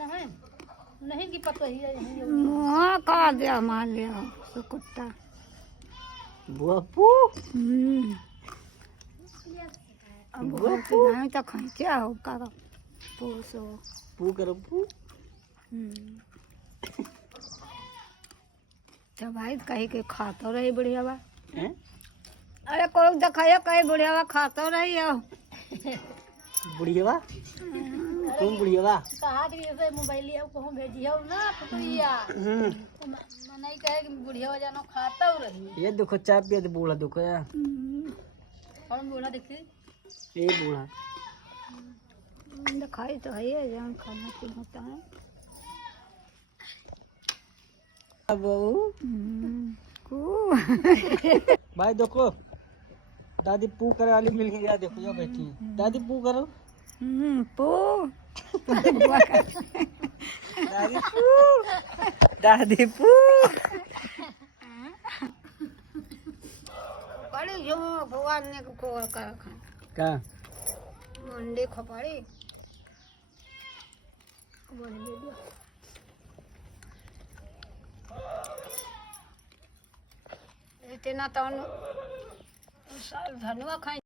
है नहीं की पता ही है मुआ का दिया मार लिया तो कुत्ता बुआपू अब बुआपू नहीं तो खींचा हो करो पूछो पू करो पू तो भाई कहीं के खातो रही बढ़िया बा हैं अरे कोई दिखाया कहीं बढ़िया बा खातो रही हो बुढ़िया कौन बुढ़िया कहा कि जैसे मोबाइल लिया को भेजियो ना पुतरिया नहीं कहे कि बुढ़िया जानो खाता रही ये देखो चाय पिया तो बूढ़ा देखो यार कौन बोला देखी ये बूढ़ा दिखाई तो है जहाँ खाना पीना होता है बहू भाई देखो दादी पू करे वाली मिल गई यार देखो यहाँ बैठी दादी पू करो पू दादी पू दादी पू पड़ी जो भगवान ने को कर क्या मंडी खपड़ी बोल दे इतना तो धनुआ खाई